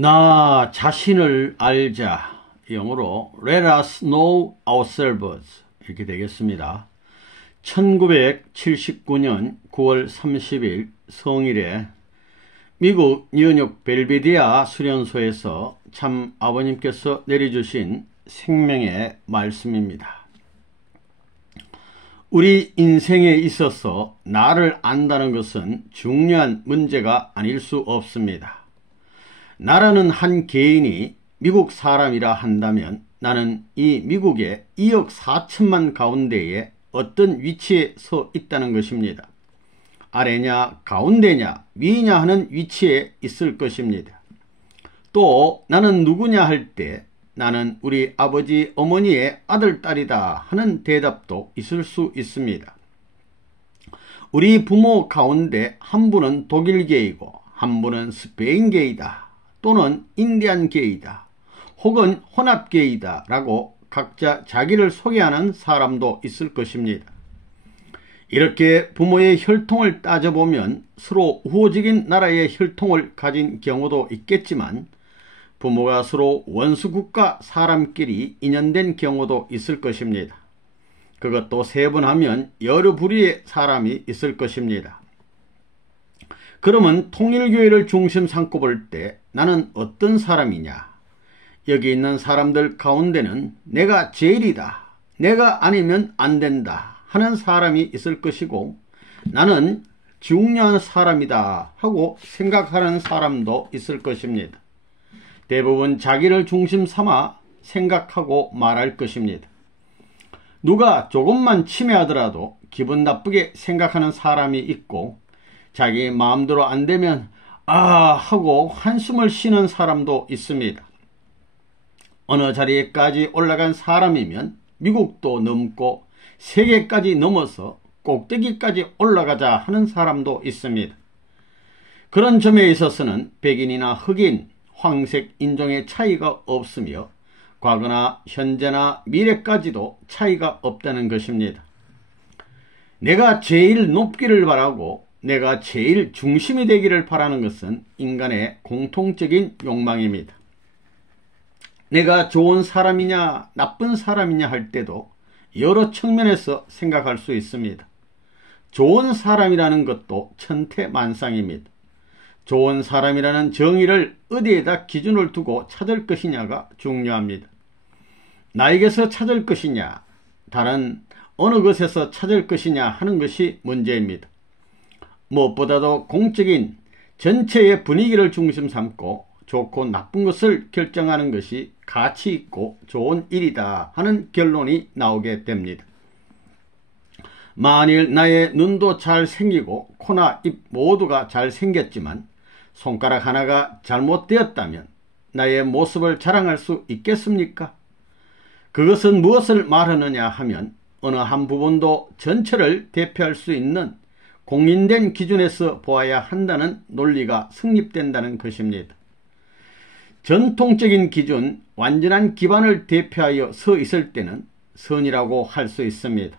나 자신을 알자. 영어로 Let us know ourselves 이렇게 되겠습니다. 1979년 9월 30일 성일에 미국 뉴욕 벨베디아 수련소에서 참 아버님께서 내려주신 생명의 말씀입니다. 우리 인생에 있어서 나를 안다는 것은 중요한 문제가 아닐 수 없습니다. 나라는 한 개인이 미국 사람이라 한다면 나는 이 미국의 2억 4천만 가운데에 어떤 위치에 서 있다는 것입니다. 아래냐 가운데냐 위냐 하는 위치에 있을 것입니다. 또 나는 누구냐 할 때 나는 우리 아버지 어머니의 아들 딸이다 하는 대답도 있을 수 있습니다. 우리 부모 가운데 한 분은 독일계이고 한 분은 스페인계이다 또는 인디안계이다 혹은 혼합계이다 라고 각자 자기를 소개하는 사람도 있을 것입니다. 이렇게 부모의 혈통을 따져보면 서로 우호적인 나라의 혈통을 가진 경우도 있겠지만 부모가 서로 원수국가 사람끼리 인연된 경우도 있을 것입니다. 그것도 세분하면 여러 부류의 사람이 있을 것입니다. 그러면 통일교회를 중심 삼고 볼 때 나는 어떤 사람이냐? 여기 있는 사람들 가운데는 내가 제일이다, 내가 아니면 안 된다 하는 사람이 있을 것이고 나는 중요한 사람이다 하고 생각하는 사람도 있을 것입니다. 대부분 자기를 중심 삼아 생각하고 말할 것입니다. 누가 조금만 침해하더라도 기분 나쁘게 생각하는 사람이 있고 자기 마음대로 안 되면 아 하고 한숨을 쉬는 사람도 있습니다. 어느 자리에까지 올라간 사람이면 미국도 넘고 세계까지 넘어서 꼭대기까지 올라가자 하는 사람도 있습니다. 그런 점에 있어서는 백인이나 흑인, 황색 인종의 차이가 없으며 과거나 현재나 미래까지도 차이가 없다는 것입니다. 내가 제일 높기를 바라고 내가 제일 중심이 되기를 바라는 것은 인간의 공통적인 욕망입니다. 내가 좋은 사람이냐 나쁜 사람이냐 할 때도 여러 측면에서 생각할 수 있습니다. 좋은 사람이라는 것도 천태만상입니다. 좋은 사람이라는 정의를 어디에다 기준을 두고 찾을 것이냐가 중요합니다. 나에게서 찾을 것이냐 다른 어느 것에서 찾을 것이냐 하는 것이 문제입니다. 무엇보다도 공적인 전체의 분위기를 중심 삼고 좋고 나쁜 것을 결정하는 것이 가치 있고 좋은 일이다 하는 결론이 나오게 됩니다. 만일 나의 눈도 잘 생기고 코나 입 모두가 잘 생겼지만 손가락 하나가 잘못되었다면 나의 모습을 자랑할 수 있겠습니까? 그것은 무엇을 말하느냐 하면 어느 한 부분도 전체를 대표할 수 있는 공인된 기준에서 보아야 한다는 논리가 성립된다는 것입니다. 전통적인 기준, 완전한 기반을 대표하여 서 있을 때는 선이라고 할 수 있습니다.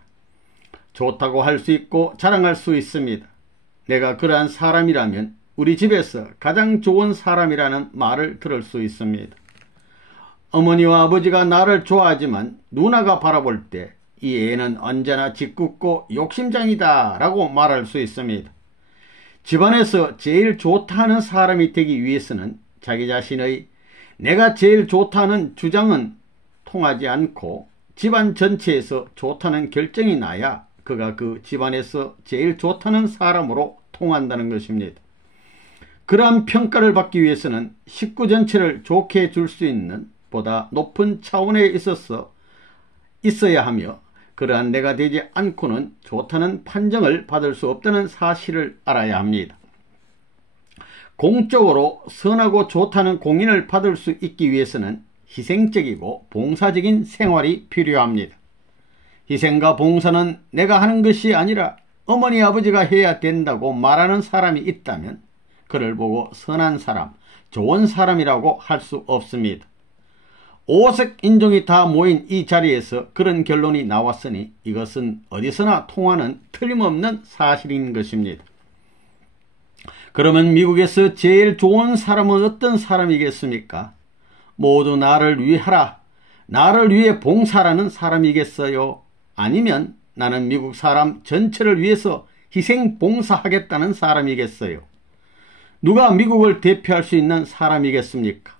좋다고 할 수 있고 자랑할 수 있습니다. 내가 그러한 사람이라면 우리 집에서 가장 좋은 사람이라는 말을 들을 수 있습니다. 어머니와 아버지가 나를 좋아하지만 누나가 바라볼 때 이 애는 언제나 짓궂고 욕심장이다 라고 말할 수 있습니다. 집안에서 제일 좋다는 사람이 되기 위해서는 자기 자신의 내가 제일 좋다는 주장은 통하지 않고 집안 전체에서 좋다는 결정이 나야 그가 그 집안에서 제일 좋다는 사람으로 통한다는 것입니다. 그러한 평가를 받기 위해서는 식구 전체를 좋게 해줄 수 있는 보다 높은 차원에 있어야 하며 그러한 내가 되지 않고는 좋다는 판정을 받을 수 없다는 사실을 알아야 합니다. 공적으로 선하고 좋다는 공인을 받을 수 있기 위해서는 희생적이고 봉사적인 생활이 필요합니다. 희생과 봉사는 내가 하는 것이 아니라 어머니 아버지가 해야 된다고 말하는 사람이 있다면 그를 보고 선한 사람, 좋은 사람이라고 할 수 없습니다. 5색 인종이 다 모인 이 자리에서 그런 결론이 나왔으니 이것은 어디서나 통하는 틀림없는 사실인 것입니다. 그러면 미국에서 제일 좋은 사람은 어떤 사람이겠습니까? 모두 나를 위하라, 나를 위해 봉사라는 사람이겠어요? 아니면 나는 미국 사람 전체를 위해서 희생 봉사하겠다는 사람이겠어요? 누가 미국을 대표할 수 있는 사람이겠습니까?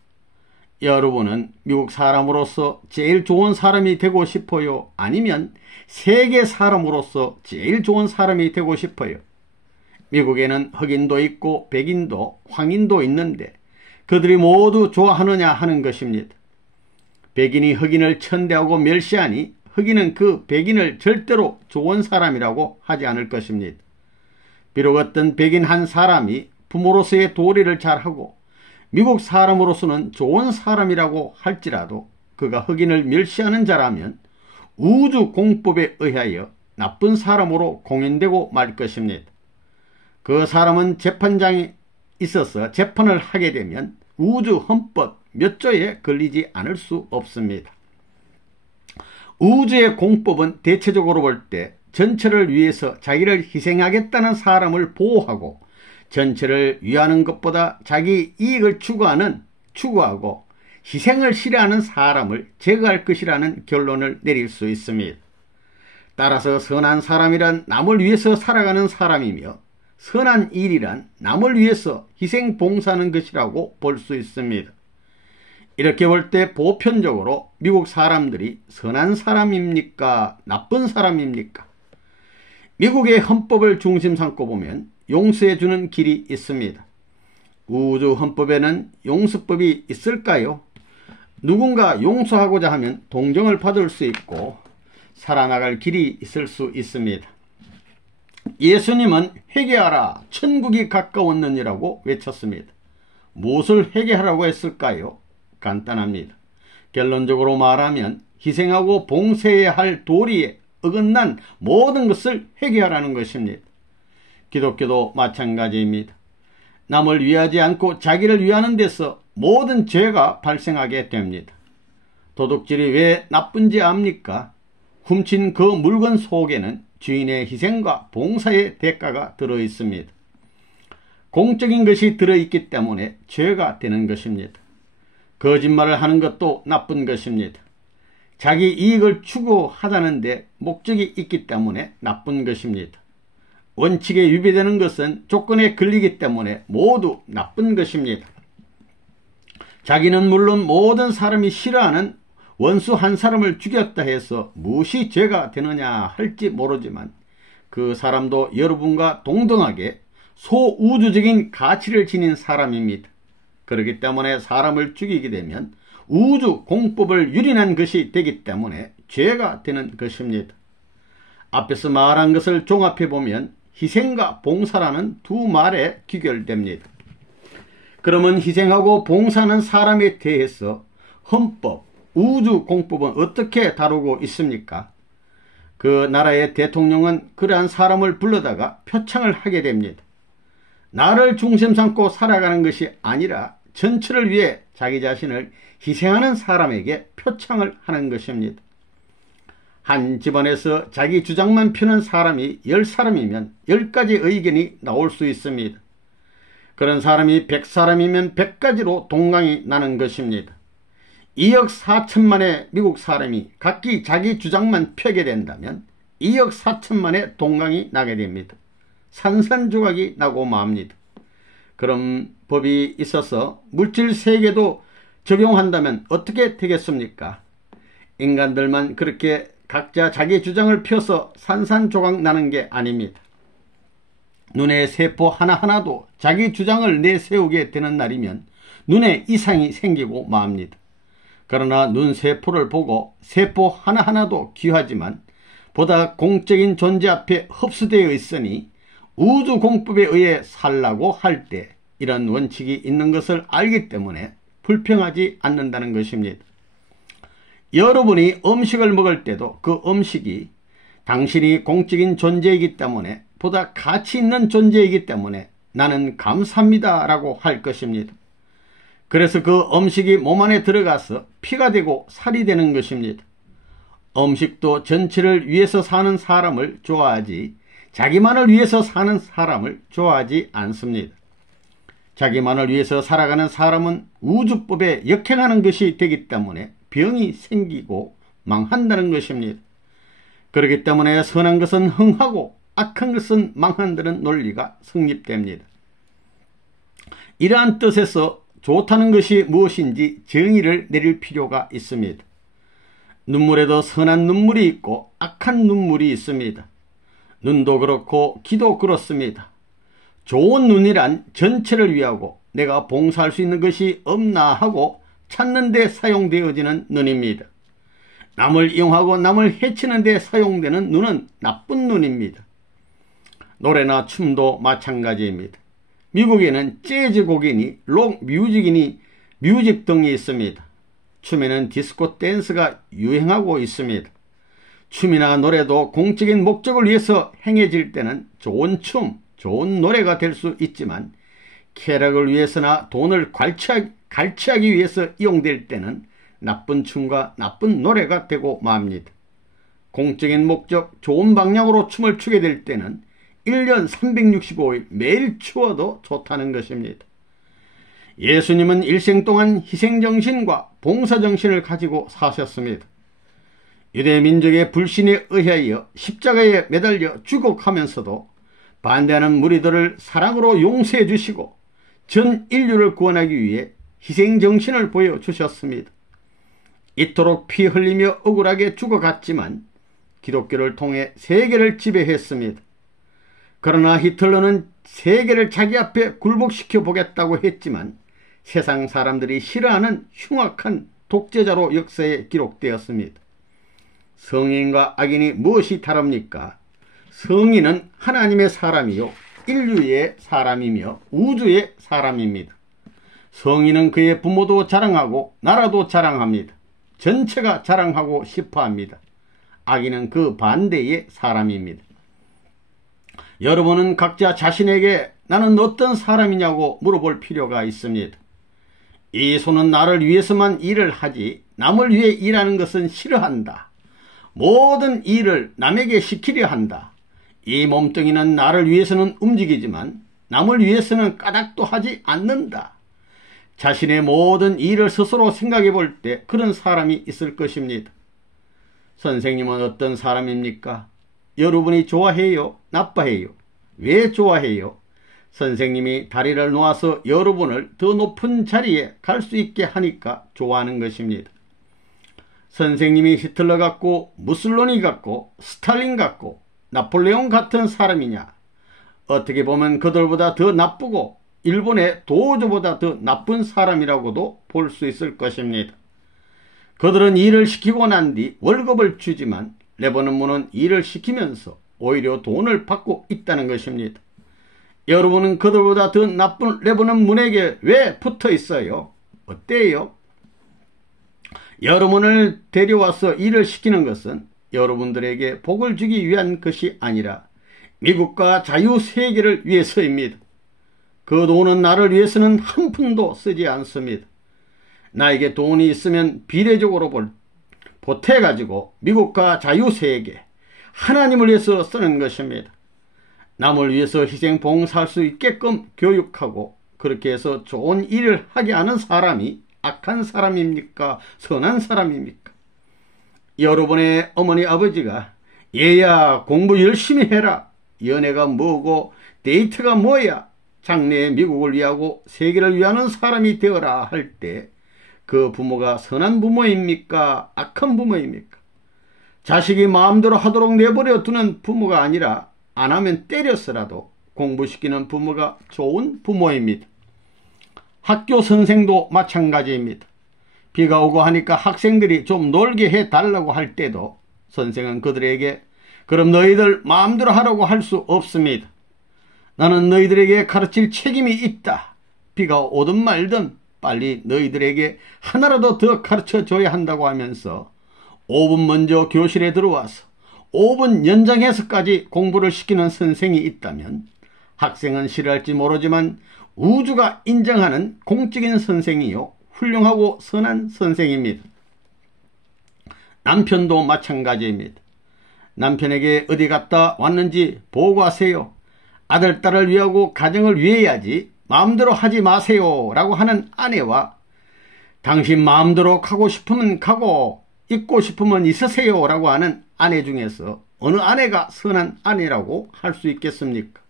여러분은 미국 사람으로서 제일 좋은 사람이 되고 싶어요? 아니면 세계 사람으로서 제일 좋은 사람이 되고 싶어요? 미국에는 흑인도 있고 백인도 황인도 있는데 그들이 모두 좋아하느냐 하는 것입니다. 백인이 흑인을 천대하고 멸시하니 흑인은 그 백인을 절대로 좋은 사람이라고 하지 않을 것입니다. 비록 어떤 백인 한 사람이 부모로서의 도리를 잘하고 미국 사람으로서는 좋은 사람이라고 할지라도 그가 흑인을 멸시하는 자라면 우주 공법에 의하여 나쁜 사람으로 공인되고 말 것입니다. 그 사람은 재판장에 있어서 재판을 하게 되면 우주 헌법 몇 조에 걸리지 않을 수 없습니다. 우주의 공법은 대체적으로 볼 때 전체를 위해서 자기를 희생하겠다는 사람을 보호하고 전체를 위하는 것보다 자기 이익을 추구하고 희생을 싫어하는 사람을 제거할 것이라는 결론을 내릴 수 있습니다. 따라서 선한 사람이란 남을 위해서 살아가는 사람이며 선한 일이란 남을 위해서 희생 봉사하는 것이라고 볼 수 있습니다. 이렇게 볼 때 보편적으로 미국 사람들이 선한 사람입니까? 나쁜 사람입니까? 미국의 헌법을 중심 삼고 보면 용서해 주는 길이 있습니다. 우주 헌법에는 용서법이 있을까요? 누군가 용서하고자 하면 동정을 받을 수 있고 살아나갈 길이 있을 수 있습니다. 예수님은 회개하라, 천국이 가까웠느니라고 외쳤습니다. 무엇을 회개하라고 했을까요? 간단합니다. 결론적으로 말하면 희생하고 봉사해야 할 도리에 어긋난 모든 것을 회개하라는 것입니다. 기독교도 마찬가지입니다. 남을 위하지 않고 자기를 위하는 데서 모든 죄가 발생하게 됩니다. 도둑질이 왜 나쁜지 압니까? 훔친 그 물건 속에는 주인의 희생과 봉사의 대가가 들어있습니다. 공적인 것이 들어있기 때문에 죄가 되는 것입니다. 거짓말을 하는 것도 나쁜 것입니다. 자기 이익을 추구하자는데 목적이 있기 때문에 나쁜 것입니다. 원칙에 위배되는 것은 조건에 걸리기 때문에 모두 나쁜 것입니다. 자기는 물론 모든 사람이 싫어하는 원수 한 사람을 죽였다 해서 무엇이 죄가 되느냐 할지 모르지만 그 사람도 여러분과 동등하게 소우주적인 가치를 지닌 사람입니다. 그렇기 때문에 사람을 죽이게 되면 우주 공법을 유린한 것이 되기 때문에 죄가 되는 것입니다. 앞에서 말한 것을 종합해 보면 희생과 봉사라는 두 말에 귀결됩니다. 그러면 희생하고 봉사하는 사람에 대해서 헌법, 우주 공법은 어떻게 다루고 있습니까? 그 나라의 대통령은 그러한 사람을 불러다가 표창을 하게 됩니다. 나를 중심 삼고 살아가는 것이 아니라 전체를 위해 자기 자신을 희생하는 사람에게 표창을 하는 것입니다. 한 집안에서 자기 주장만 펴는 사람이 10사람이면 10가지 의견이 나올 수 있습니다. 그런 사람이 100사람이면 100가지로 동강이 나는 것입니다. 2억 4천만의 미국 사람이 각기 자기 주장만 펴게 된다면 2억 4천만의 동강이 나게 됩니다. 산산조각이 나고 맙니다. 그럼 법이 있어서 물질 세계도 적용한다면 어떻게 되겠습니까? 인간들만 그렇게 각자 자기 주장을 펴서 산산조각 나는 게 아닙니다. 눈의 세포 하나하나도 자기 주장을 내세우게 되는 날이면 눈에 이상이 생기고 맙니다. 그러나 눈세포를 보고 세포 하나하나도 귀하지만 보다 공적인 존재 앞에 흡수되어 있으니 우주 공법에 의해 살라고 할 때 이런 원칙이 있는 것을 알기 때문에 불평하지 않는다는 것입니다. 여러분이 음식을 먹을 때도 그 음식이 당신이 공적인 존재이기 때문에 보다 가치 있는 존재이기 때문에 나는 감사합니다 라고 할 것입니다. 그래서 그 음식이 몸 안에 들어가서 피가 되고 살이 되는 것입니다. 음식도 전체를 위해서 사는 사람을 좋아하지 자기만을 위해서 사는 사람을 좋아하지 않습니다. 자기만을 위해서 살아가는 사람은 우주법에 역행하는 것이 되기 때문에 병이 생기고 망한다는 것입니다. 그렇기 때문에 선한 것은 흥하고 악한 것은 망한다는 논리가 성립됩니다. 이러한 뜻에서 좋다는 것이 무엇인지 정의를 내릴 필요가 있습니다. 눈물에도 선한 눈물이 있고 악한 눈물이 있습니다. 눈도 그렇고 귀도 그렇습니다. 좋은 눈이란 전체를 위하고 내가 봉사할 수 있는 것이 없나 하고 찾는 데 사용되어지는 눈입니다. 남을 이용하고 남을 해치는 데 사용되는 눈은 나쁜 눈입니다. 노래나 춤도 마찬가지입니다. 미국에는 재즈 곡이니 록 뮤직이니 뮤직 등이 있습니다. 춤에는 디스코 댄스가 유행하고 있습니다. 춤이나 노래도 공적인 목적을 위해서 행해질 때는 좋은 춤, 좋은 노래가 될 수 있지만 쾌락을 위해서나 돈을 갈취하기 위해서 이용될 때는 나쁜 춤과 나쁜 노래가 되고 맙니다. 공적인 목적, 좋은 방향으로 춤을 추게 될 때는 1년 365일 매일 추어도 좋다는 것입니다. 예수님은 일생 동안 희생정신과 봉사정신을 가지고 사셨습니다. 유대 민족의 불신에 의하여 십자가에 매달려 죽어가면서도 반대하는 무리들을 사랑으로 용서해 주시고 전 인류를 구원하기 위해 희생정신을 보여주셨습니다. 이토록 피 흘리며 억울하게 죽어갔지만 기독교를 통해 세계를 지배했습니다. 그러나 히틀러는 세계를 자기 앞에 굴복시켜 보겠다고 했지만 세상 사람들이 싫어하는 흉악한 독재자로 역사에 기록되었습니다. 성인과 악인이 무엇이 다릅니까? 성인은 하나님의 사람이요 인류의 사람이며 우주의 사람입니다. 성인은 그의 부모도 자랑하고 나라도 자랑합니다. 전체가 자랑하고 싶어합니다. 악인은 그 반대의 사람입니다. 여러분은 각자 자신에게 나는 어떤 사람이냐고 물어볼 필요가 있습니다. 이 손은 나를 위해서만 일을 하지 남을 위해 일하는 것은 싫어한다. 모든 일을 남에게 시키려 한다. 이 몸뚱이는 나를 위해서는 움직이지만 남을 위해서는 까닭도 하지 않는다. 자신의 모든 일을 스스로 생각해 볼 때 그런 사람이 있을 것입니다. 선생님은 어떤 사람입니까? 여러분이 좋아해요? 나빠해요? 왜 좋아해요? 선생님이 다리를 놓아서 여러분을 더 높은 자리에 갈 수 있게 하니까 좋아하는 것입니다. 선생님이 히틀러 같고 무솔리니 같고 스탈린 같고 나폴레옹 같은 사람이냐? 어떻게 보면 그들보다 더 나쁘고 일본의 도저보다 더 나쁜 사람이라고도 볼 수 있을 것입니다. 그들은 일을 시키고 난 뒤 월급을 주지만 레버넌문은 일을 시키면서 오히려 돈을 받고 있다는 것입니다. 여러분은 그들보다 더 나쁜 레버넌문에게 왜 붙어 있어요? 어때요? 여러분을 데려와서 일을 시키는 것은 여러분들에게 복을 주기 위한 것이 아니라 미국과 자유세계를 위해서입니다. 그 돈은 나를 위해서는 한 푼도 쓰지 않습니다. 나에게 돈이 있으면 비례적으로 보태가지고 미국과 자유세계, 하나님을 위해서 쓰는 것입니다. 남을 위해서 희생 봉사할 수 있게끔 교육하고 그렇게 해서 좋은 일을 하게 하는 사람이 악한 사람입니까? 선한 사람입니까? 여러분의 어머니 아버지가 얘야 공부 열심히 해라. 연애가 뭐고 데이트가 뭐야. 장래에 미국을 위하고 세계를 위하는 사람이 되어라 할 때 그 부모가 선한 부모입니까? 악한 부모입니까? 자식이 마음대로 하도록 내버려 두는 부모가 아니라 안 하면 때려서라도 공부시키는 부모가 좋은 부모입니다. 학교 선생도 마찬가지입니다. 비가 오고 하니까 학생들이 좀 놀게 해달라고 할 때도 선생은 그들에게 그럼 너희들 마음대로 하라고 할 수 없습니다. 나는 너희들에게 가르칠 책임이 있다. 비가 오든 말든 빨리 너희들에게 하나라도 더 가르쳐줘야 한다고 하면서 5분 먼저 교실에 들어와서 5분 연장해서까지 공부를 시키는 선생이 있다면 학생은 싫어할지 모르지만 우주가 인정하는 공적인 선생이요 훌륭하고 선한 선생입니다. 남편도 마찬가지입니다. 남편에게 어디 갔다 왔는지 보고하세요. 아들, 딸을 위하고 가정을 위해야지 마음대로 하지 마세요 라고 하는 아내와 당신 마음대로 가고 싶으면 가고 있고 싶으면 있으세요 라고 하는 아내 중에서 어느 아내가 선한 아내라고 할 수 있겠습니까?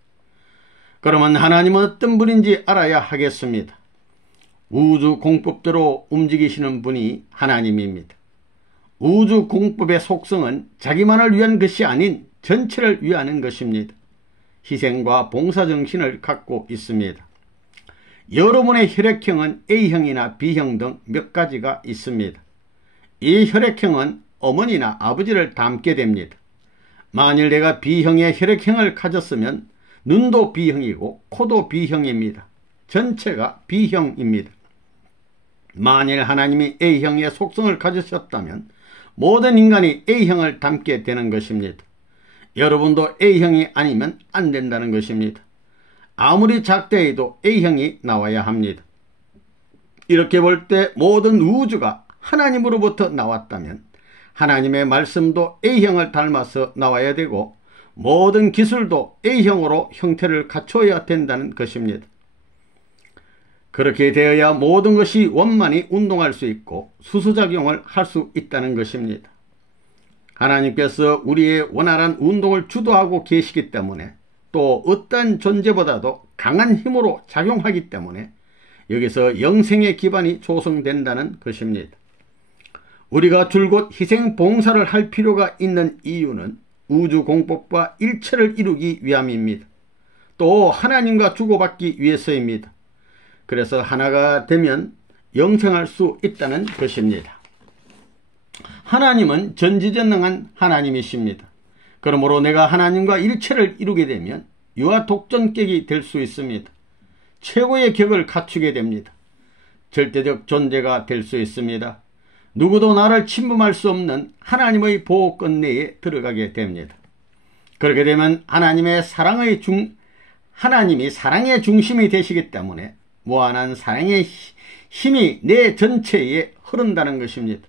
그러면 하나님은 어떤 분인지 알아야 하겠습니다. 우주 공법대로 움직이시는 분이 하나님입니다. 우주 공법의 속성은 자기만을 위한 것이 아닌 전체를 위하는 것입니다. 희생과 봉사정신을 갖고 있습니다. 여러분의 혈액형은 A형이나 B형 등 몇 가지가 있습니다. 이 혈액형은 어머니나 아버지를 닮게 됩니다. 만일 내가 B형의 혈액형을 가졌으면 눈도 B형이고 코도 B형입니다. 전체가 B형입니다. 만일 하나님이 A형의 속성을 가지셨다면 모든 인간이 A형을 닮게 되는 것입니다. 여러분도 A형이 아니면 안 된다는 것입니다. 아무리 작대해도 A형이 나와야 합니다. 이렇게 볼 때 모든 우주가 하나님으로부터 나왔다면 하나님의 말씀도 A형을 닮아서 나와야 되고 모든 기술도 A형으로 형태를 갖춰야 된다는 것입니다. 그렇게 되어야 모든 것이 원만히 운동할 수 있고 수수작용을 할 수 있다는 것입니다. 하나님께서 우리의 원활한 운동을 주도하고 계시기 때문에 또 어떤 존재보다도 강한 힘으로 작용하기 때문에 여기서 영생의 기반이 조성된다는 것입니다. 우리가 줄곧 희생 봉사를 할 필요가 있는 이유는 우주 공법과 일체를 이루기 위함입니다. 또 하나님과 주고받기 위해서입니다. 그래서 하나가 되면 영생할 수 있다는 것입니다. 하나님은 전지전능한 하나님이십니다. 그러므로 내가 하나님과 일체를 이루게 되면 유아독존격이 될 수 있습니다. 최고의 격을 갖추게 됩니다. 절대적 존재가 될 수 있습니다. 누구도 나를 침범할 수 없는 하나님의 보호권 내에 들어가게 됩니다. 그렇게 되면 하나님이 사랑의 중심이 되시기 때문에 무한한 사랑의 힘이 내 전체에 흐른다는 것입니다.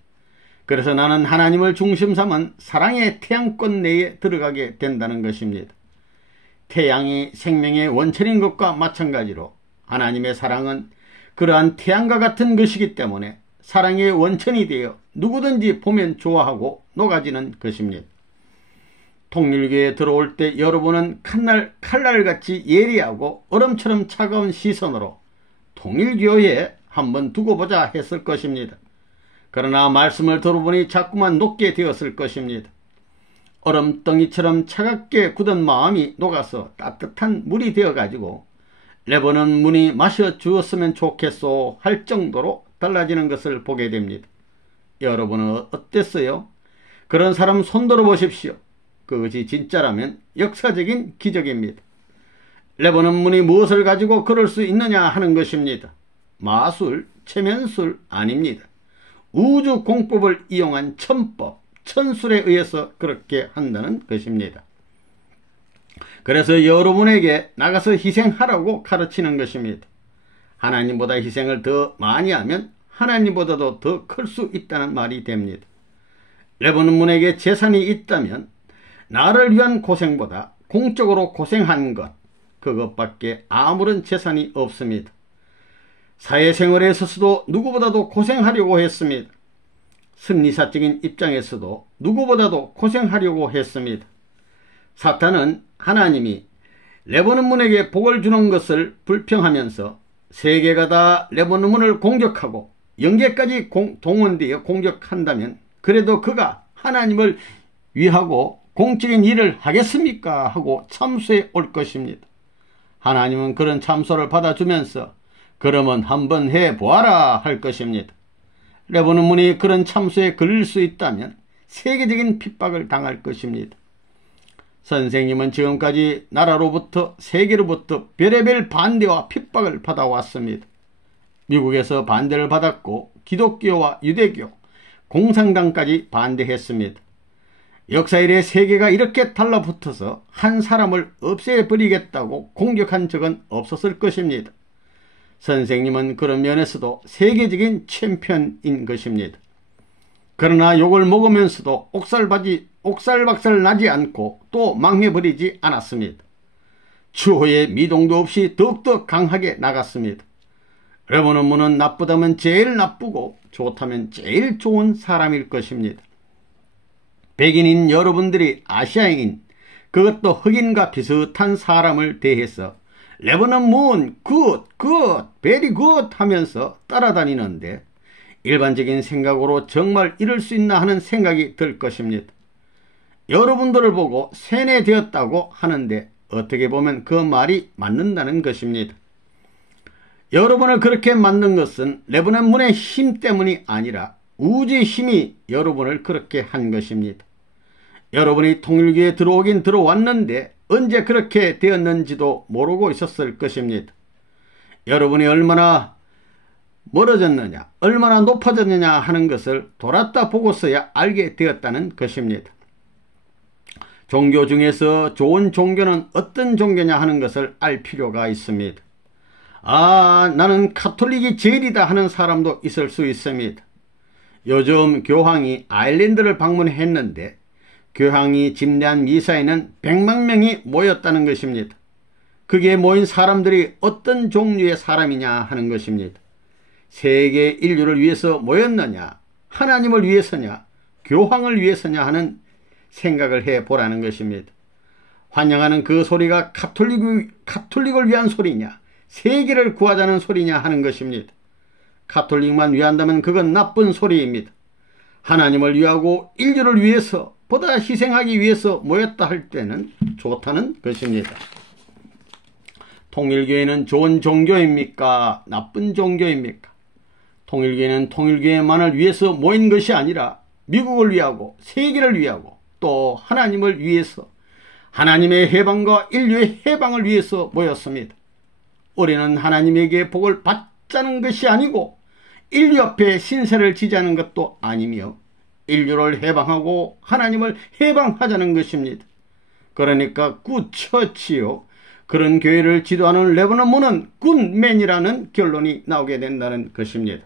그래서 나는 하나님을 중심 삼은 사랑의 태양권 내에 들어가게 된다는 것입니다. 태양이 생명의 원천인 것과 마찬가지로 하나님의 사랑은 그러한 태양과 같은 것이기 때문에 사랑의 원천이 되어 누구든지 보면 좋아하고 녹아지는 것입니다. 통일교에 들어올 때 여러분은 칼날같이 예리하고 얼음처럼 차가운 시선으로 통일교에 한번 두고 보자 했을 것입니다. 그러나 말씀을 들어보니 자꾸만 녹게 되었을 것입니다. 얼음덩이처럼 차갑게 굳은 마음이 녹아서 따뜻한 물이 되어가지고 레버넌 문이 마셔 주었으면 좋겠소 할 정도로 달라지는 것을 보게 됩니다. 여러분은 어땠어요? 그런 사람 손들어 보십시오. 그것이 진짜라면 역사적인 기적입니다. 레버넌 문이 무엇을 가지고 그럴 수 있느냐 하는 것입니다. 마술, 체면술 아닙니다. 우주 공법을 이용한 천법, 천술에 의해서 그렇게 한다는 것입니다. 그래서 여러분에게 나가서 희생하라고 가르치는 것입니다. 하나님보다 희생을 더 많이 하면 하나님보다도 더 클 수 있다는 말이 됩니다. 레버넌 문에게 재산이 있다면 나를 위한 고생보다 공적으로 고생한 것, 그것밖에 아무런 재산이 없습니다. 사회생활에 있어서도 누구보다도 고생하려고 했습니다. 승리사적인 입장에서도 누구보다도 고생하려고 했습니다. 사탄은 하나님이 레버넌 문에게 복을 주는 것을 불평하면서 세계가 다 레버넌 문을 공격하고 영계까지 동원되어 공격한다면 그래도 그가 하나님을 위하고 공적인 일을 하겠습니까? 하고 참소해 올 것입니다. 하나님은 그런 참소를 받아주면서 그러면 한번 해보아라 할 것입니다. 레버넌 문이 그런 참소에 걸릴 수 있다면 세계적인 핍박을 당할 것입니다. 선생님은 지금까지 나라로부터 세계로부터 별의별 반대와 핍박을 받아왔습니다. 미국에서 반대를 받았고 기독교와 유대교, 공산당까지 반대했습니다. 역사 이래 세계가 이렇게 달라붙어서 한 사람을 없애버리겠다고 공격한 적은 없었을 것입니다. 선생님은 그런 면에서도 세계적인 챔피언인 것입니다. 그러나 욕을 먹으면서도 옥살박살 나지 않고 또 망해버리지 않았습니다. 추호의 미동도 없이 더욱더 강하게 나갔습니다. 레버넌문은 나쁘다면 제일 나쁘고 좋다면 제일 좋은 사람일 것입니다. 백인인 여러분들이 아시아인, 그것도 흑인과 비슷한 사람을 대해서 레버넌문 굿, 베리 굿 하면서 따라다니는데 일반적인 생각으로 정말 이럴 수 있나 하는 생각이 들 것입니다. 여러분들을 보고 세뇌되었다고 하는데 어떻게 보면 그 말이 맞는다는 것입니다. 여러분을 그렇게 만든 것은 레버넌문의 힘 때문이 아니라 우주의 힘이 여러분을 그렇게 한 것입니다. 여러분이 통일교에 들어오긴 들어왔는데 언제 그렇게 되었는지도 모르고 있었을 것입니다. 여러분이 얼마나 멀어졌느냐, 얼마나 높아졌느냐 하는 것을 돌았다 보고서야 알게 되었다는 것입니다. 종교 중에서 좋은 종교는 어떤 종교냐 하는 것을 알 필요가 있습니다. 나는 가톨릭이 제일이다 하는 사람도 있을 수 있습니다. 요즘 교황이 아일랜드를 방문했는데 교황이 집례한 미사에는 100만 명이 모였다는 것입니다. 그게 모인 사람들이 어떤 종류의 사람이냐 하는 것입니다. 세계 인류를 위해서 모였느냐, 하나님을 위해서냐, 교황을 위해서냐 하는 생각을 해보라는 것입니다. 환영하는 그 소리가 가톨릭을 위한 소리냐, 세계를 구하자는 소리냐 하는 것입니다. 가톨릭만 위한다면 그건 나쁜 소리입니다. 하나님을 위하고 인류를 위해서 보다 희생하기 위해서 모였다 할 때는 좋다는 것입니다. 통일교회는 좋은 종교입니까? 나쁜 종교입니까? 통일교회는 통일교회만을 위해서 모인 것이 아니라 미국을 위하고 세계를 위하고 또 하나님을 위해서, 하나님의 해방과 인류의 해방을 위해서 모였습니다. 우리는 하나님에게 복을 받자는 것이 아니고 인류 앞에 신세를 지자는 것도 아니며 인류를 해방하고 하나님을 해방하자는 것입니다. 그러니까 굿처치요, 그런 교회를 지도하는 레버넌문은 굿맨이라는 결론이 나오게 된다는 것입니다.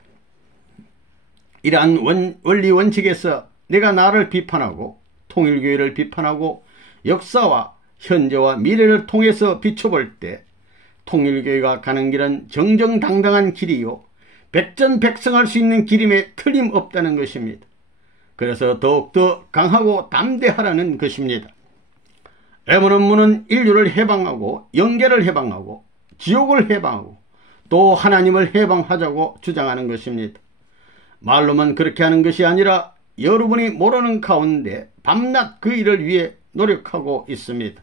이러한 원리 원칙에서 내가 나를 비판하고 통일교회를 비판하고 역사와 현재와 미래를 통해서 비춰볼 때 통일교회가 가는 길은 정정당당한 길이요, 백전백승할 수 있는 길임에 틀림없다는 것입니다. 그래서 더욱더 강하고 담대하라는 것입니다. 레버넌문은 인류를 해방하고 영계를 해방하고 지옥을 해방하고 또 하나님을 해방하자고 주장하는 것입니다. 말로만 그렇게 하는 것이 아니라 여러분이 모르는 가운데 밤낮 그 일을 위해 노력하고 있습니다.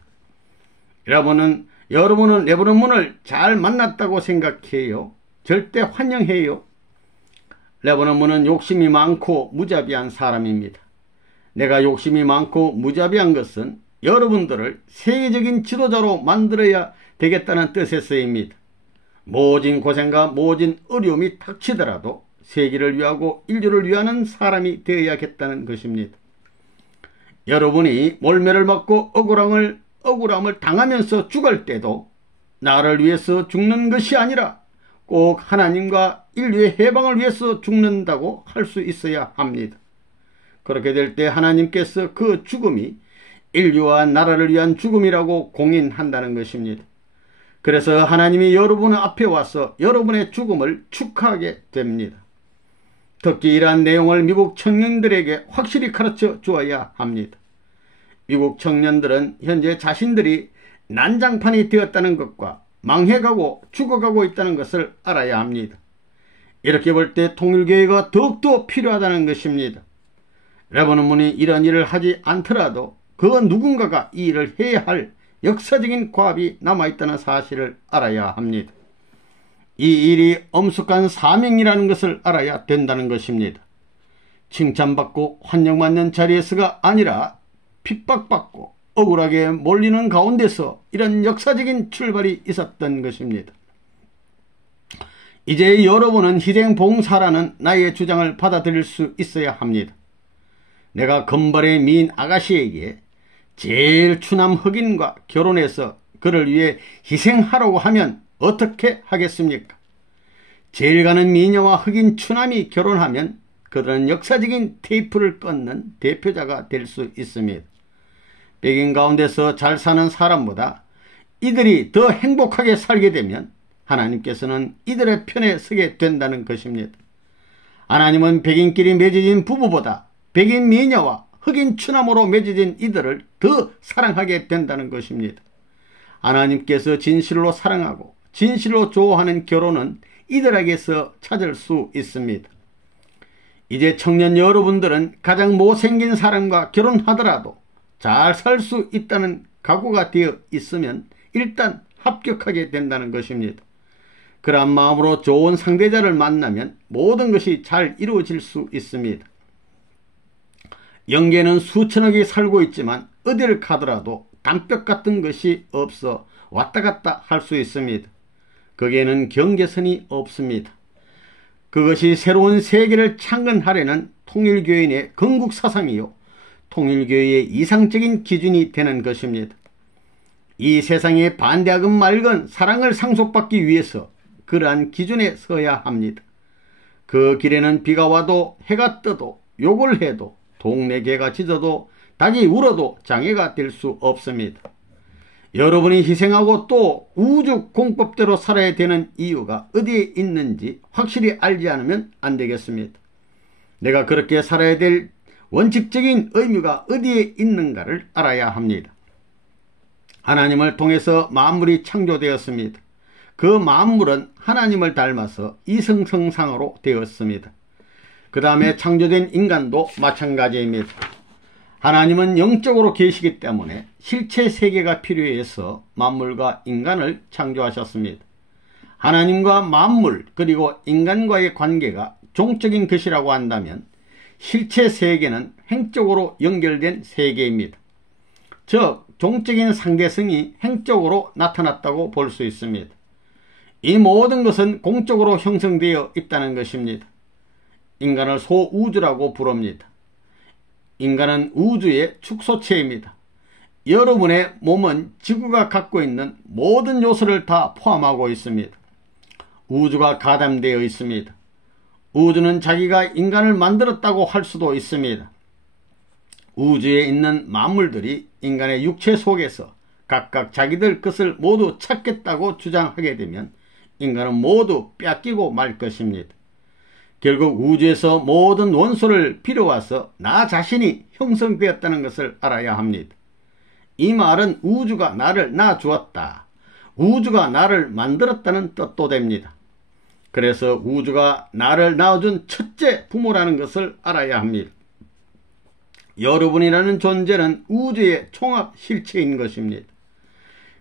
여러분은 레버넌문을 잘 만났다고 생각해요? 절대 환영해요? 레버넌문은 욕심이 많고 무자비한 사람입니다. 내가 욕심이 많고 무자비한 것은 여러분들을 세계적인 지도자로 만들어야 되겠다는 뜻에서입니다. 모진 고생과 모진 어려움이 닥치더라도 세계를 위하고 인류를 위하는 사람이 되어야겠다는 것입니다. 여러분이 몰매를 맞고 억울함을 당하면서 죽을 때도 나를 위해서 죽는 것이 아니라 꼭 하나님과 인류의 해방을 위해서 죽는다고 할 수 있어야 합니다. 그렇게 될 때 하나님께서 그 죽음이 인류와 나라를 위한 죽음이라고 공인한다는 것입니다. 그래서 하나님이 여러분 앞에 와서 여러분의 죽음을 축하하게 됩니다. 특히 이러한 내용을 미국 청년들에게 확실히 가르쳐 주어야 합니다. 미국 청년들은 현재 자신들이 난장판이 되었다는 것과 망해가고 죽어가고 있다는 것을 알아야 합니다. 이렇게 볼 때 통일교회가 더욱더 필요하다는 것입니다. 레버넌문이 이런 일을 하지 않더라도 그 누군가가 이 일을 해야 할 역사적인 과업이 남아있다는 사실을 알아야 합니다. 이 일이 엄숙한 사명이라는 것을 알아야 된다는 것입니다. 칭찬받고 환영받는 자리에서가 아니라 핍박받고 억울하게 몰리는 가운데서 이런 역사적인 출발이 있었던 것입니다. 이제 여러분은 희생봉사라는 나의 주장을 받아들일 수 있어야 합니다. 내가 건발의 미인 아가씨에게 제일 추남 흑인과 결혼해서 그를 위해 희생하라고 하면 어떻게 하겠습니까? 제일 가는 미녀와 흑인 추남이 결혼하면 그들은 역사적인 테이프를 끊는 대표자가 될 수 있습니다. 백인 가운데서 잘 사는 사람보다 이들이 더 행복하게 살게 되면 하나님께서는 이들의 편에 서게 된다는 것입니다. 하나님은 백인끼리 맺어진 부부보다 백인 미녀와 흑인 추남으로 맺어진 이들을 더 사랑하게 된다는 것입니다. 하나님께서 진실로 사랑하고 진실로 좋아하는 결혼은 이들에게서 찾을 수 있습니다. 이제 청년 여러분들은 가장 못생긴 사람과 결혼하더라도 잘 살 수 있다는 각오가 되어 있으면 일단 합격하게 된다는 것입니다. 그러한 마음으로 좋은 상대자를 만나면 모든 것이 잘 이루어질 수 있습니다. 영계는 수천억이 살고 있지만 어디를 가더라도 담벼 같은 것이 없어 왔다 갔다 할 수 있습니다. 거기에는 경계선이 없습니다. 그것이 새로운 세계를 창건하려는 통일교인의 건국사상이요 통일교회의 이상적인 기준이 되는 것입니다. 이 세상에 반대하건 말건 사랑을 상속받기 위해서 그러한 기준에 서야 합니다. 그 길에는 비가 와도 해가 떠도 욕을 해도 동네 개가 짖어도 닭이 울어도 장애가 될 수 없습니다. 여러분이 희생하고 또 우주 공법대로 살아야 되는 이유가 어디에 있는지 확실히 알지 않으면 안 되겠습니다. 내가 그렇게 살아야 될 원칙적인 의미가 어디에 있는가를 알아야 합니다. 하나님을 통해서 만물이 창조되었습니다. 그 만물은 하나님을 닮아서 이성성상으로 되었습니다. 그 다음에 창조된 인간도 마찬가지입니다. 하나님은 영적으로 계시기 때문에 실체 세계가 필요해서 만물과 인간을 창조하셨습니다. 하나님과 만물 그리고 인간과의 관계가 종적인 것이라고 한다면 실체 세계는 행적으로 연결된 세계입니다. 즉 종적인 상대성이 행적으로 나타났다고 볼 수 있습니다. 이 모든 것은 공적으로 형성되어 있다는 것입니다. 인간을 소우주라고 부릅니다. 인간은 우주의 축소체입니다. 여러분의 몸은 지구가 갖고 있는 모든 요소를 다 포함하고 있습니다. 우주가 가담되어 있습니다. 우주는 자기가 인간을 만들었다고 할 수도 있습니다. 우주에 있는 만물들이 인간의 육체 속에서 각각 자기들 것을 모두 찾겠다고 주장하게 되면 인간은 모두 뺏기고 말 것입니다. 결국 우주에서 모든 원소를 빌어와서 나 자신이 형성되었다는 것을 알아야 합니다. 이 말은 우주가 나를 낳아주었다. 우주가 나를 만들었다는 뜻도 됩니다. 그래서 우주가 나를 낳아준 첫째 부모라는 것을 알아야 합니다. 여러분이라는 존재는 우주의 총합 실체인 것입니다.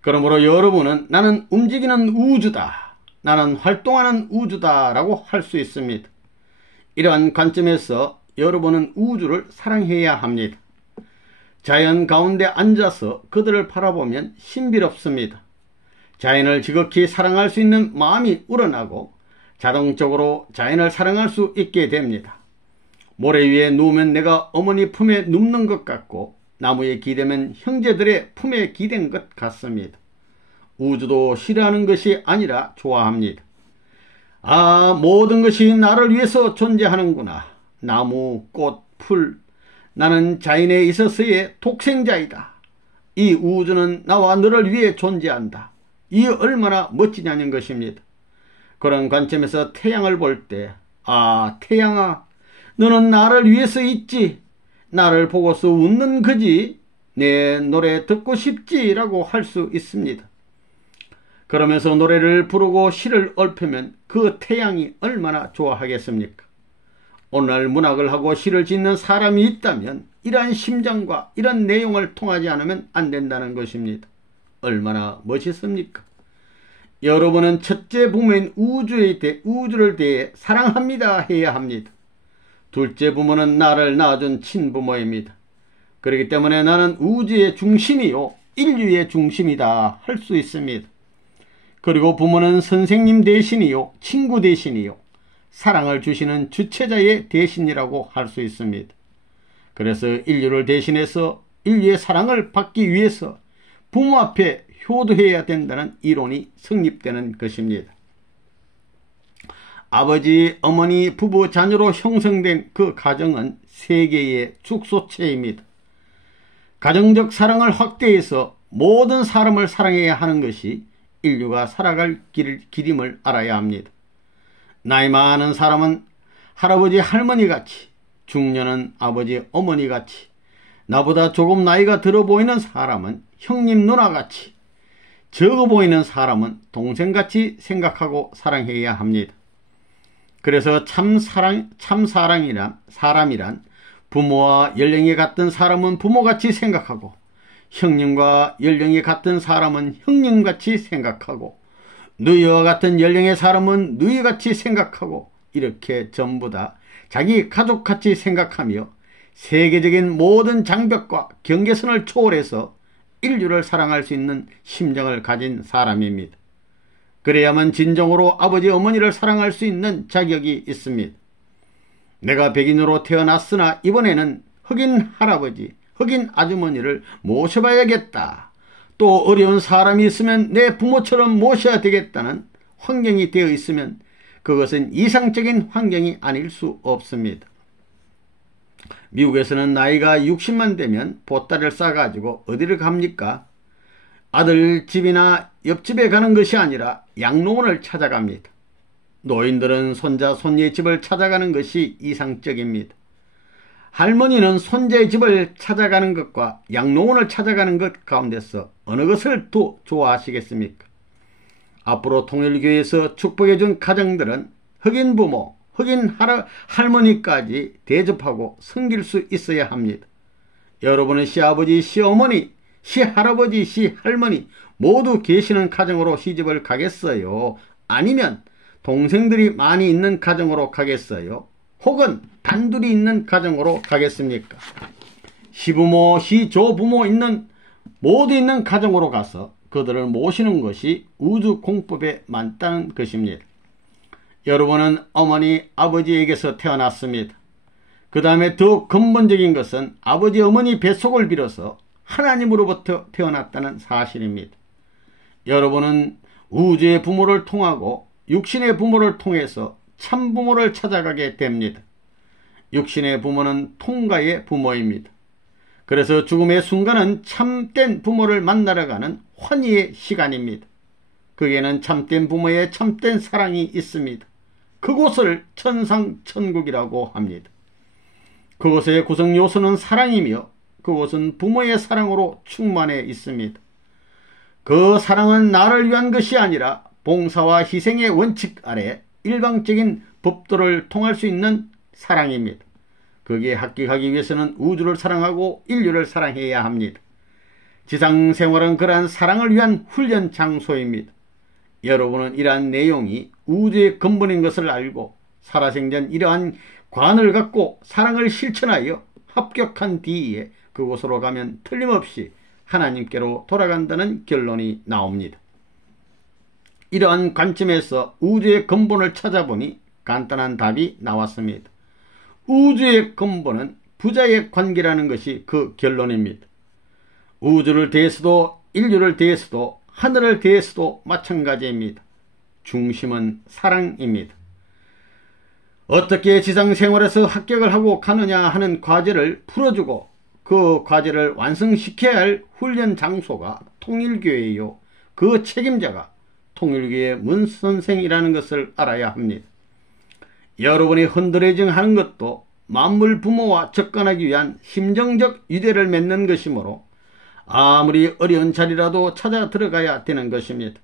그러므로 여러분은 나는 움직이는 우주다. 나는 활동하는 우주다 라고 할 수 있습니다. 이러한 관점에서 여러분은 우주를 사랑해야 합니다. 자연 가운데 앉아서 그들을 바라보면 신비롭습니다. 자연을 지극히 사랑할 수 있는 마음이 우러나고 자동적으로 자연을 사랑할 수 있게 됩니다. 모래 위에 누우면 내가 어머니 품에 눕는 것 같고 나무에 기대면 형제들의 품에 기댄 것 같습니다. 우주도 싫어하는 것이 아니라 좋아합니다. 아, 모든 것이 나를 위해서 존재하는구나. 나무, 꽃, 풀. 나는 자연에 있어서의 독생자이다. 이 우주는 나와 너를 위해 존재한다. 이 얼마나 멋지냐는 것입니다. 그런 관점에서 태양을 볼 때, 아, 태양아, 너는 나를 위해서 있지. 나를 보고서 웃는 거지. 내 노래 듣고 싶지 라고 할 수 있습니다. 그러면서 노래를 부르고 시를 읊으면 그 태양이 얼마나 좋아하겠습니까? 오늘 문학을 하고 시를 짓는 사람이 있다면 이러한 심정과 이런 내용을 통하지 않으면 안 된다는 것입니다. 얼마나 멋있습니까? 여러분은 첫째 부모인 우주를 대해 사랑합니다 해야 합니다. 둘째 부모는 나를 낳아준 친부모입니다. 그렇기 때문에 나는 우주의 중심이요 인류의 중심이다 할 수 있습니다. 그리고 부모는 선생님 대신이요 친구 대신이요 사랑을 주시는 주체자의 대신이라고 할 수 있습니다. 그래서 인류를 대신해서 인류의 사랑을 받기 위해서 부모 앞에 효도해야 된다는 이론이 성립되는 것입니다. 아버지, 어머니, 부부, 자녀로 형성된 그 가정은 세계의 축소체입니다. 가정적 사랑을 확대해서 모든 사람을 사랑해야 하는 것이 인류가 살아갈 길임을 알아야 합니다. 나이 많은 사람은 할아버지 할머니같이, 중년은 아버지 어머니같이, 나보다 조금 나이가 들어 보이는 사람은 형님 누나같이, 적어 보이는 사람은 동생같이 생각하고 사랑해야 합니다. 그래서 사람이란 부모와 연령이 같은 사람은 부모같이 생각하고, 형님과 연령이 같은 사람은 형님같이 생각하고, 누이와 같은 연령의 사람은 누이같이 생각하고, 이렇게 전부 다 자기 가족같이 생각하며 세계적인 모든 장벽과 경계선을 초월해서 인류를 사랑할 수 있는 심정을 가진 사람입니다. 그래야만 진정으로 아버지 어머니를 사랑할 수 있는 자격이 있습니다. 내가 백인으로 태어났으나 이번에는 흑인 할아버지, 흑인 아주머니를 모셔봐야겠다. 또 어려운 사람이 있으면 내 부모처럼 모셔야 되겠다는 환경이 되어 있으면 그것은 이상적인 환경이 아닐 수 없습니다. 미국에서는 나이가 60만 되면 보따리를 싸가지고 어디를 갑니까? 아들 집이나 옆집에 가는 것이 아니라 양로원을 찾아갑니다. 노인들은 손자 손녀의 집을 찾아가는 것이 이상적입니다. 할머니는 손자의 집을 찾아가는 것과 양로원을 찾아가는 것 가운데서 어느 것을 더 좋아하시겠습니까? 앞으로 통일교에서 축복해준 가정들은 흑인 부모, 흑인 할머니까지 대접하고 섬길 수 있어야 합니다. 여러분의 시아버지, 시어머니, 시할아버지, 시할머니 모두 계시는 가정으로 시집을 가겠어요? 아니면 동생들이 많이 있는 가정으로 가겠어요? 혹은 단둘이 있는 가정으로 가겠습니까? 시부모, 시조부모 모두 있는 가정으로 가서 그들을 모시는 것이 우주 공법에 맞다는 것입니다. 여러분은 어머니, 아버지에게서 태어났습니다. 그 다음에 더 근본적인 것은 아버지, 어머니 뱃속을 빌어서 하나님으로부터 태어났다는 사실입니다. 여러분은 우주의 부모를 통하고 육신의 부모를 통해서 참부모를 찾아가게 됩니다. 육신의 부모는 통가의 부모입니다. 그래서 죽음의 순간은 참된 부모를 만나러 가는 환희의 시간입니다. 거기에는 참된 부모의 참된 사랑이 있습니다. 그곳을 천상천국이라고 합니다. 그곳의 구성 요소는 사랑이며 그곳은 부모의 사랑으로 충만해 있습니다. 그 사랑은 나를 위한 것이 아니라 봉사와 희생의 원칙 아래 일방적인 법도를 통할 수 있는 사랑입니다. 거기에 합격하기 위해서는 우주를 사랑하고 인류를 사랑해야 합니다. 지상생활은 그러한 사랑을 위한 훈련 장소입니다. 여러분은 이러한 내용이 우주의 근본인 것을 알고 살아생전 이러한 관을 갖고 사랑을 실천하여 합격한 뒤에 그곳으로 가면 틀림없이 하나님께로 돌아간다는 결론이 나옵니다. 이러한 관점에서 우주의 근본을 찾아보니 간단한 답이 나왔습니다. 우주의 근본은 부자의 관계라는 것이 그 결론입니다. 우주를 대해서도 인류를 대해서도 하늘을 대해서도 마찬가지입니다. 중심은 사랑입니다. 어떻게 지상생활에서 합격을 하고 가느냐 하는 과제를 풀어주고 그 과제를 완성시켜야 할 훈련 장소가 통일교회요. 그 책임자가 통일교회 문선생이라는 것을 알아야 합니다. 여러분이 헌드레징하는 것도 만물 부모와 접근하기 위한 심정적 유대를 맺는 것이므로 아무리 어려운 자리라도 찾아 들어가야 되는 것입니다.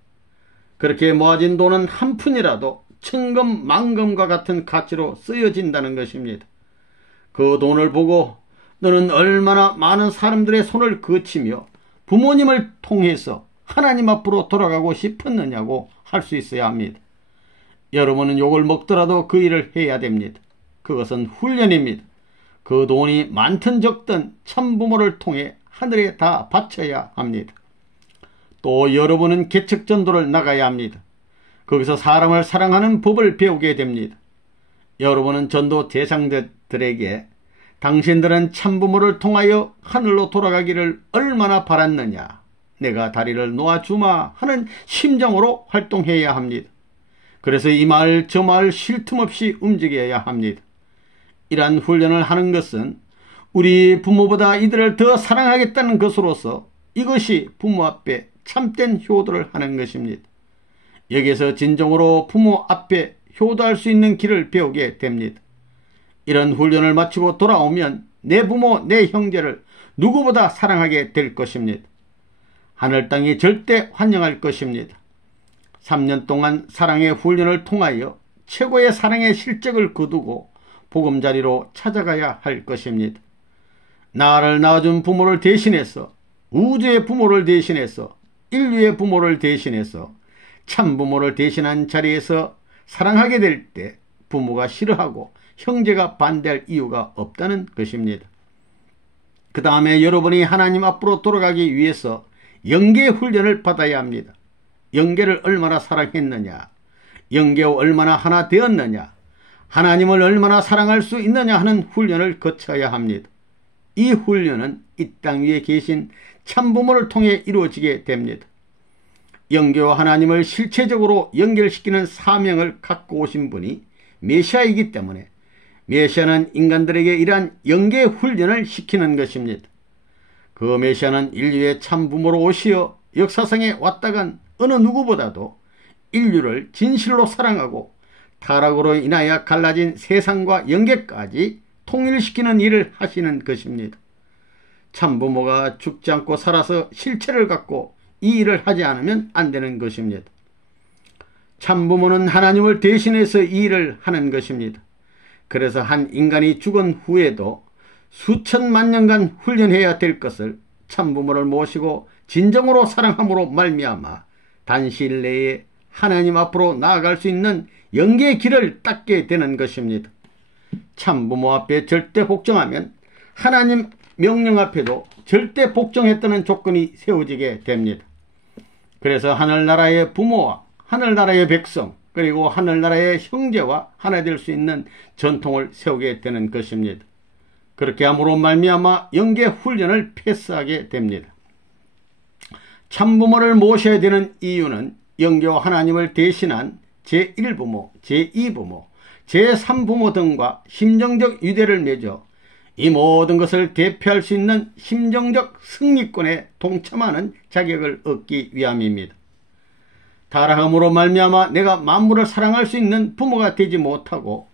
그렇게 모아진 돈은 한 푼이라도 천금 만금과 같은 가치로 쓰여진다는 것입니다. 그 돈을 보고 너는 얼마나 많은 사람들의 손을 거치며 부모님을 통해서 하나님 앞으로 돌아가고 싶었느냐고 할 수 있어야 합니다. 여러분은 욕을 먹더라도 그 일을 해야 됩니다. 그것은 훈련입니다. 그 돈이 많든 적든 참부모를 통해 하늘에 다 바쳐야 합니다. 또 여러분은 개척전도를 나가야 합니다. 거기서 사람을 사랑하는 법을 배우게 됩니다. 여러분은 전도 대상자들에게 당신들은 참부모를 통하여 하늘로 돌아가기를 얼마나 바랐느냐, 내가 다리를 놓아주마 하는 심정으로 활동해야 합니다. 그래서 이 마을 저 마을 쉴 틈 없이 움직여야 합니다. 이러한 훈련을 하는 것은 우리 부모보다 이들을 더 사랑하겠다는 것으로서 이것이 부모 앞에 참된 효도를 하는 것입니다. 여기에서 진정으로 부모 앞에 효도할 수 있는 길을 배우게 됩니다. 이런 훈련을 마치고 돌아오면 내 부모, 내 형제를 누구보다 사랑하게 될 것입니다. 하늘 땅이 절대 환영할 것입니다. 3년 동안 사랑의 훈련을 통하여 최고의 사랑의 실적을 거두고 보금자리로 찾아가야 할 것입니다. 나를 낳아준 부모를 대신해서, 우주의 부모를 대신해서, 인류의 부모를 대신해서 참부모를 대신한 자리에서 사랑하게 될 때 부모가 싫어하고 형제가 반대할 이유가 없다는 것입니다. 그 다음에 여러분이 하나님 앞으로 돌아가기 위해서 영계 훈련을 받아야 합니다. 영계를 얼마나 사랑했느냐, 영계와 얼마나 하나 되었느냐, 하나님을 얼마나 사랑할 수 있느냐 하는 훈련을 거쳐야 합니다. 이 훈련은 이 땅 위에 계신 참부모를 통해 이루어지게 됩니다. 영계와 하나님을 실체적으로 연결시키는 사명을 갖고 오신 분이 메시아이기 때문에 메시아는 인간들에게 이러한 영계 훈련을 시키는 것입니다. 그 메시아는 인류의 참부모로 오시어 역사상에 왔다간 어느 누구보다도 인류를 진실로 사랑하고 타락으로 인하여 갈라진 세상과 영계까지 통일시키는 일을 하시는 것입니다. 참부모가 죽지 않고 살아서 실체를 갖고 이 일을 하지 않으면 안 되는 것입니다. 참부모는 하나님을 대신해서 이 일을 하는 것입니다. 그래서 한 인간이 죽은 후에도 수천만 년간 훈련해야 될 것을 참부모를 모시고 진정으로 사랑함으로 말미암아 단시일 내에 하나님 앞으로 나아갈 수 있는 영계의 길을 닦게 되는 것입니다. 참부모 앞에 절대 복종하면 하나님 명령 앞에도 절대 복종했다는 조건이 세워지게 됩니다. 그래서 하늘나라의 부모와 하늘나라의 백성, 그리고 하늘나라의 형제와 하나 될 수 있는 전통을 세우게 되는 것입니다. 그렇게 함으로 말미암아 영계 훈련을 패스하게 됩니다. 참부모를 모셔야 되는 이유는 영계와 하나님을 대신한 제1부모, 제2부모, 제3부모 등과 심정적 유대를 맺어 이 모든 것을 대표할 수 있는 심정적 승리권에 동참하는 자격을 얻기 위함입니다. 타락함으로 말미암아 내가 만물을 사랑할 수 있는 부모가 되지 못하고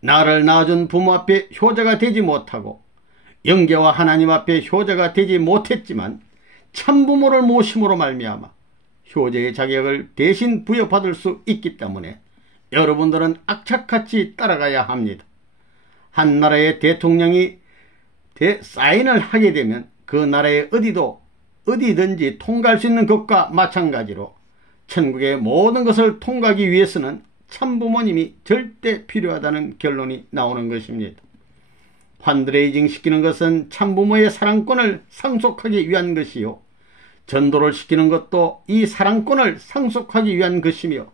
나를 낳아준 부모 앞에 효자가 되지 못하고 영계와 하나님 앞에 효자가 되지 못했지만 참부모를 모심으로 말미암아 효자의 자격을 대신 부여받을 수 있기 때문에 여러분들은 악착같이 따라가야 합니다. 한 나라의 대통령이 사인을 하게 되면 그 나라의 어디든지 통과할 수 있는 것과 마찬가지로 천국의 모든 것을 통과하기 위해서는 참부모님이 절대 필요하다는 결론이 나오는 것입니다. 판드레이징 시키는 것은 참부모의 사랑권을 상속하기 위한 것이요, 전도를 시키는 것도 이 사랑권을 상속하기 위한 것이며,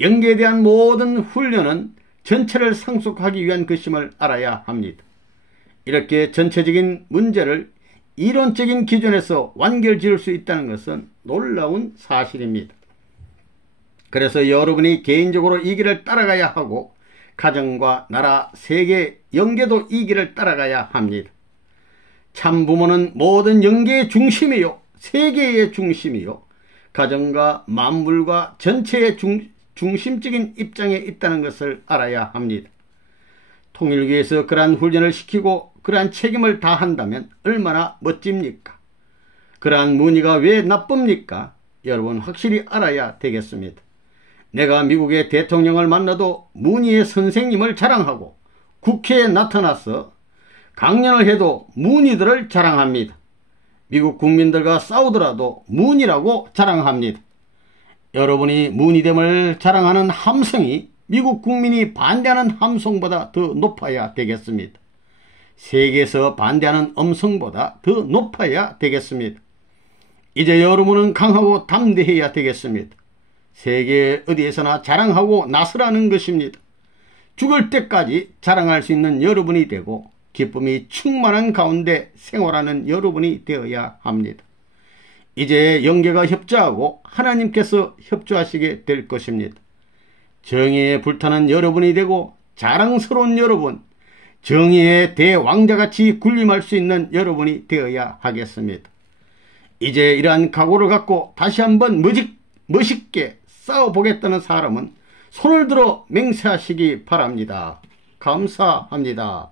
영계에 대한 모든 훈련은 전체를 상속하기 위한 것임을 알아야 합니다. 이렇게 전체적인 문제를 이론적인 기준에서 완결 지을 수 있다는 것은 놀라운 사실입니다. 그래서 여러분이 개인적으로 이 길을 따라가야 하고 가정과 나라, 세계, 영계도 이 길을 따라가야 합니다. 참부모는 모든 영계의 중심이요, 세계의 중심이요, 가정과 만물과 전체의 중심적인 입장에 있다는 것을 알아야 합니다. 통일교에서 그러한 훈련을 시키고 그러한 책임을 다한다면 얼마나 멋집니까? 그러한 문의가 왜 나쁩니까? 여러분 확실히 알아야 되겠습니다. 내가 미국의 대통령을 만나도 문의의 선생님을 자랑하고 국회에 나타나서 강연을 해도 문의들을 자랑합니다. 미국 국민들과 싸우더라도 문의라고 자랑합니다. 여러분이 문의됨을 자랑하는 함성이 미국 국민이 반대하는 함성보다 더 높아야 되겠습니다. 세계에서 반대하는 음성보다 더 높아야 되겠습니다. 이제 여러분은 강하고 담대해야 되겠습니다. 세계 어디에서나 자랑하고 나서라는 것입니다. 죽을 때까지 자랑할 수 있는 여러분이 되고 기쁨이 충만한 가운데 생활하는 여러분이 되어야 합니다. 이제 영계가 협조하고 하나님께서 협조하시게 될 것입니다. 정의에 불타는 여러분이 되고 자랑스러운 여러분, 정의의 대왕자같이 군림할 수 있는 여러분이 되어야 하겠습니다. 이제 이러한 각오를 갖고 다시 한번 멋있게 싸워보겠다는 사람은 손을 들어 맹세하시기 바랍니다. 감사합니다.